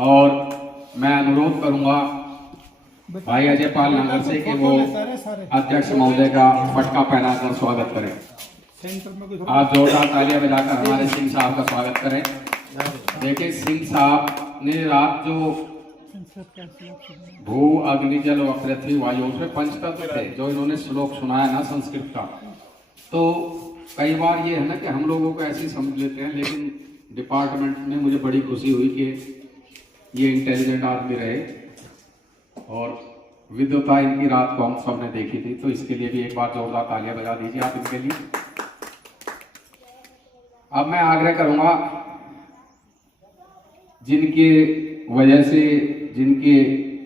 और मैं अनुरोध करूंगा भाई अजय पाल नगर से कि वो अध्यक्ष महोदय का पटका पहनाकर स्वागत करें। आप जोरदार तालियां बजाकर हमारे सिंह साहब का स्वागत करें। देखिए सिंह साहब ने रात जो भू अग्नि जल व पृथ्वी वायु उसमें पंचतत्व थे जो इन्होंने श्लोक सुनाया ना संस्कृत का, तो कई बार ये है ना कि हम लोगों को ऐसे समझ लेते हैं, लेकिन डिपार्टमेंट में मुझे बड़ी खुशी हुई कि ये इंटेलिजेंट आदमी रहे और विद्वता इनकी रात को हम सबने देखी थी, तो इसके लिए भी एक बार जोरदार तालियां बजा दीजिए आप इनके लिए। अब मैं आग्रह करूंगा जिनके वजह से जिनके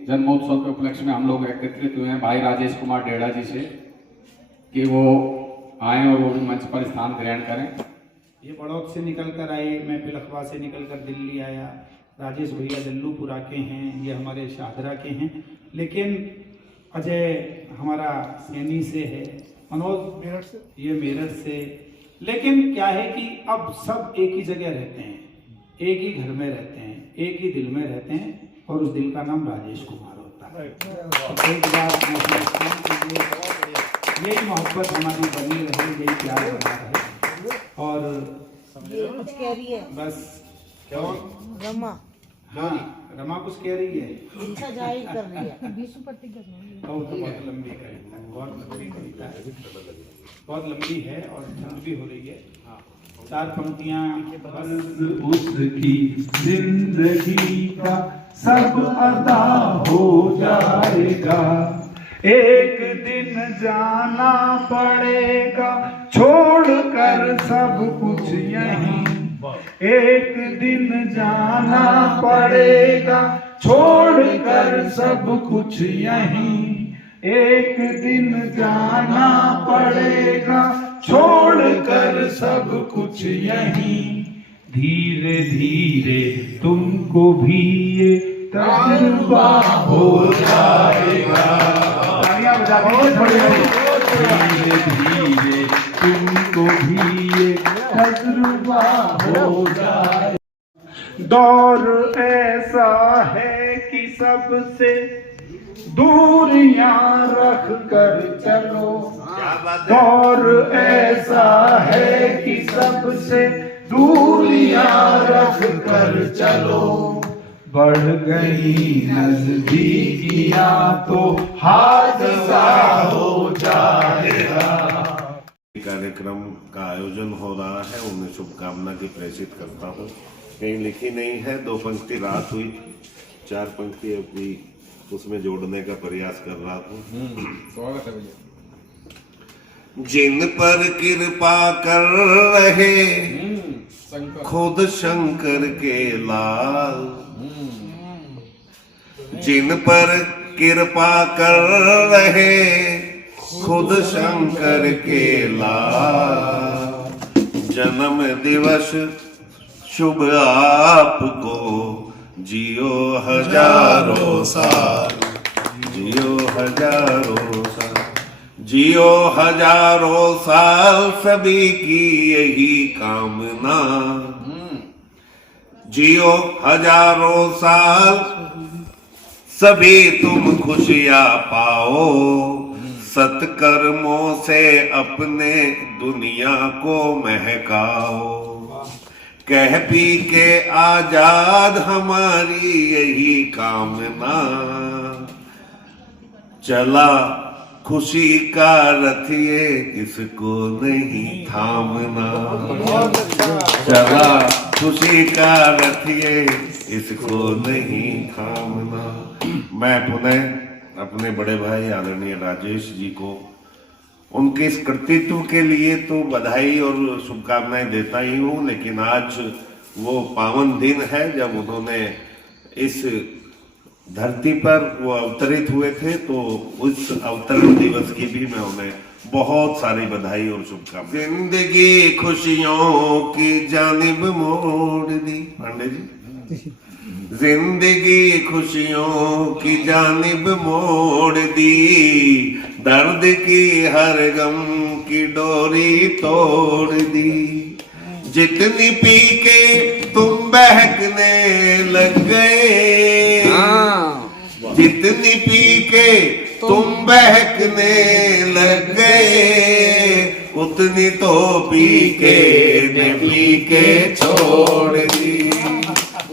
जन्मोत्सव के उपलक्ष्य में हम लोग एकत्रित हुए हैं भाई राजेश कुमार डेढ़ा जी से कि वो आए और वो भी मंच पर स्थान ग्रहण करें। ये बड़ौद से निकल कर आए, मैं पिलखवा से निकल कर दिल्ली आया। राजेश भैया जल्लूपुरा के हैं, ये हमारे शाहदरा के हैं, लेकिन अजय हमारा सैनी से है, मनोज मेरठ से, ये मेरठ से। लेकिन क्या है कि अब सब एक ही जगह रहते हैं, एक ही घर में रहते हैं, एक ही दिल में रहते हैं और उस दिल का नाम राजेश कुमार होता है। तो एक बार यही मोहब्बत हमारी बनी रहे, यही प्यार बना रहे। और कुछ कह रही है बस क्या रमा, हाँ रमा कुछ कह रही है, इच्छा जाहिर कर रही है। तो बहुत लंबी कविता है, बहुत लंबी कविता है, बहुत लंबी है और ठंड भी हो रही है। हाँ 4 पंक्तियां। उसकी जिंदगी का सब अदा हो जाएगा, एक दिन जाना पड़ेगा छोड़कर सब कुछ यहीं, एक दिन जाना पड़ेगा छोड़कर सब कुछ यहीं, एक दिन जाना पड़ेगा छोड़कर सब कुछ यहीं, धीरे धीरे तुमको भी ये तजुर्बा हो जाएगा। धीरे धीरे तुमको भी ये तजुर्बा हो जाए। दौर ऐसा है कि सबसे दूरियां रख कर चलो, दौर ऐसा है कि सबसे दूरियां रख कर चलो, बढ़ गई नजदीकियां तो हादसा हो जाएगा। कार्यक्रम का आयोजन हो रहा है, उन्हें शुभकामना की प्रेषित करता हूँ। कहीं लिखी नहीं है, 2 पंक्ति रात हुई, 4 पंक्ति अभी उसमें जोड़ने का प्रयास कर रहा हूँ। स्वागत है भैया। जिन पर कृपा कर रहे खुद शंकर के लाल, जिन पर कृपा कर रहे खुद शंकर के लाल, जन्म दिवस शुभ आपको, जियो हजारों साल, जियो हजारों साल, जियो हजारों साल, सभी की यही कामना, जियो हजारों साल, सभी तुम खुशियां पाओ, सत्कर्मों से अपने दुनिया को महकाओ, कह पी के आजाद हमारी यही कामना, चला खुशी का रथ ये इसको नहीं थामना, चला खुशी का रथ ये इसको नहीं थामना। मैं पुनः अपने बड़े भाई आदरणीय राजेश जी को उनके इस कृतित्व के लिए तो बधाई और शुभकामनाएं देता ही हूँ, लेकिन आज वो पावन दिन है जब उन्होंने इस धरती पर वो अवतरित हुए थे, तो उस अवतरण दिवस की भी मैं उन्हें बहुत सारी बधाई और शुभकामनाएं। जिंदगी खुशियों की जानिब मोड़ दी, पांडे जी, जिंदगी खुशियों की जानिब मोड़ दी, दर्द की हर गम की डोरी तोड़ दी, जितनी पी के तुम बहकने लग गए, जितनी पी के तुम बहकने लग गए, उतनी तो पी के ने पी के छोड़ दी,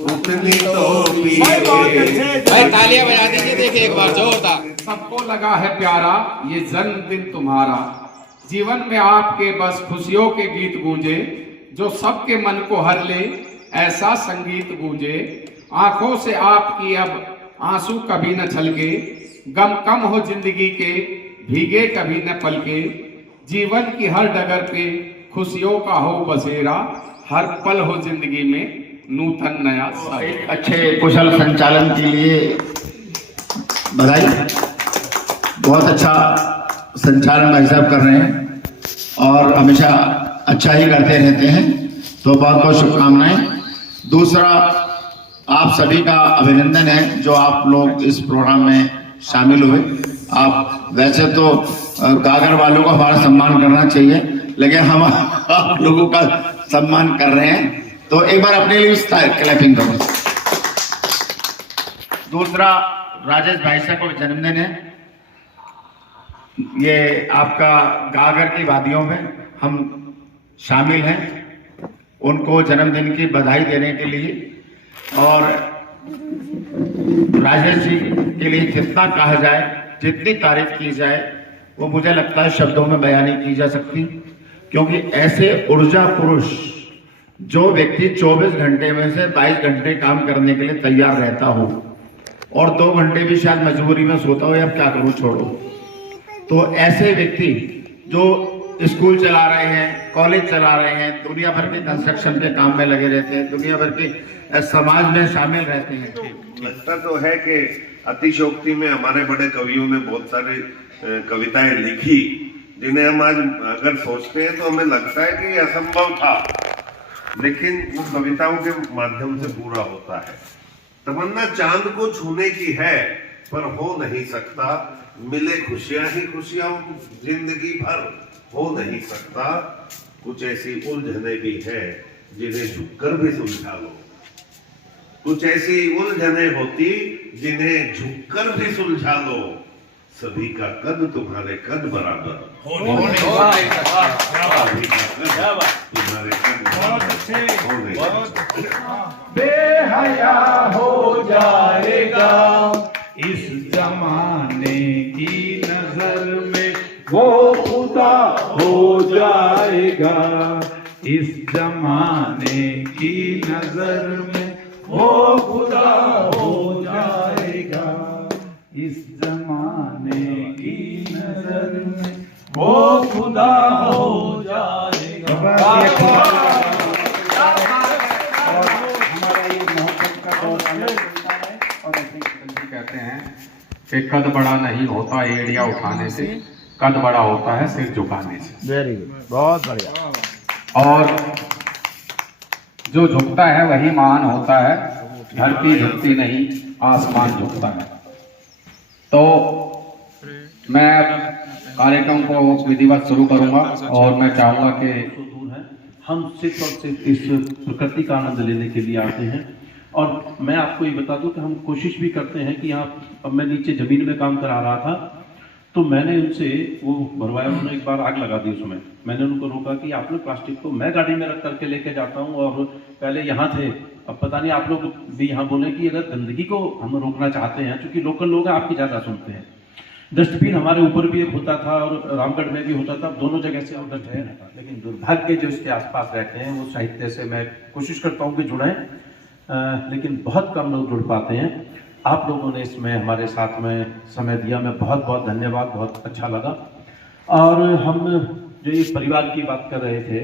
उतनी तो पी के। भाई तालियां बजा दीजिए, देखिए एक बार जोरदार। सबको लगा है प्यारा ये जन्मदिन तुम्हारा, जीवन में आपके बस खुशियों के गीत गूंजे, जो सबके मन को हर ले ऐसा संगीत गूंजे। आंखों से आपकी अब आंसू कभी न छलके, गम कम हो जिंदगी के भीगे कभी न पलके, जीवन की हर डगर पे खुशियों का हो बसेरा, हर पल हो जिंदगी में नूतन नया सवेरा। अच्छे कुशल संचालन के लिए बधाई। बहुत अच्छा संचालन भाई साहब कर रहे हैं और हमेशा अच्छा ही करते रहते हैं, तो बहुत बहुत शुभकामनाएं। दूसरा, आप सभी का अभिनंदन है जो आप लोग इस प्रोग्राम में शामिल हुए। आप वैसे तो गागर वालों को हमारा सम्मान करना चाहिए, लेकिन हम आप लोगों का सम्मान कर रहे हैं, तो एक बार अपने लिए क्लैपिंग करो। दूसरा, राजेश भाई साहब को जन्मदिन है। ये आपका गागर की वादियों में हम शामिल हैं, उनको जन्मदिन की बधाई देने के लिए। और राजेश जी के लिए जितना कहा जाए, जितनी तारीफ की जाए, वो मुझे लगता है शब्दों में बयान नहीं की जा सकती, क्योंकि ऐसे ऊर्जा पुरुष जो व्यक्ति 24 घंटे में से 22 घंटे काम करने के लिए तैयार रहता हो और 2 घंटे भी शायद मजबूरी में सोता हो, या क्या करूं छोड़ो, तो ऐसे व्यक्ति जो स्कूल चला रहे हैं, कॉलेज चला रहे हैं, दुनिया भर के कंस्ट्रक्शन के काम में लगे रहते हैं, दुनिया भर के समाज में शामिल रहते हैं। लगता तो है कि अतिशोक्ति में हमारे बड़े कवियों ने बहुत सारी कविताएं लिखी, जिन्हें हम आज अगर सोचते हैं तो हमें लगता है कि ये असंभव था, लेकिन वो कविताओं के माध्यम से पूरा होता है। तमन्ना चांद को छूने की है पर हो नहीं सकता, मिले खुशियां ही खुशियां जिंदगी भर हो नहीं सकता, कुछ ऐसी उलझने भी है जिन्हें झुककर भी सुलझा लो, कुछ ऐसी उलझने होती जिन्हें झुककर भी सुलझा लो, सभी का कद तुम्हारे कद बराबर तुम्हारे कद बेहया हो जाएगा इस जमाने की नजर में, वो खुदा हो जाएगा इस जमाने की नजर में, वो खुदा हो जाएगा इस जमाने की नजर में, वो खुदा हो जाएगा। हमारा ये मोहब्बत का बहुत अलग होता है। और कहते हैं कि कद बड़ा नहीं होता एड़िया उठाने से, कद बड़ा होता है सिर झुकाने से। वेरी गुड, बहुत बढ़िया। और जो झुकता है वही महान होता है, धरती झुकती नहीं आसमान झुकता है। तो मैं कार्यक्रम को विधिवत शुरू करूंगा और मैं चाहूंगा कि हम सिर्फ और सिर्फ इस प्रकृति का आनंद लेने के लिए आते हैं। और मैं आपको ये बता दूं कि हम कोशिश भी करते हैं कि यहाँ, अब मैं नीचे जमीन में काम करा रहा था, तो मैंने उनसे वो भरवाया, उन्होंने एक बार आग लगा दी उसमें। मैंने उनको रोका कि आप लोग प्लास्टिक को मैं गाड़ी में रख करके लेके जाता हूँ, और पहले यहाँ थे, अब पता नहीं आप लोग भी यहाँ बोले कि अगर गंदगी को हम रोकना चाहते हैं, क्योंकि लोकल लोग हैं आपकी ज़्यादा सुनते हैं। डस्टबिन हमारे ऊपर भी एक होता था और रामगढ़ में भी होता था, दोनों जगह से आउटलेट है, लेकिन दुर्भाग्य जो इसके आसपास रहते हैं वो साहित्य से मैं कोशिश करता हूँ कि जुड़ें, लेकिन बहुत कम लोग जुड़ पाते हैं। आप लोगों ने इसमें हमारे साथ में समय दिया, मैं बहुत बहुत धन्यवाद, बहुत अच्छा लगा। और हम जो इस परिवार की बात कर रहे थे,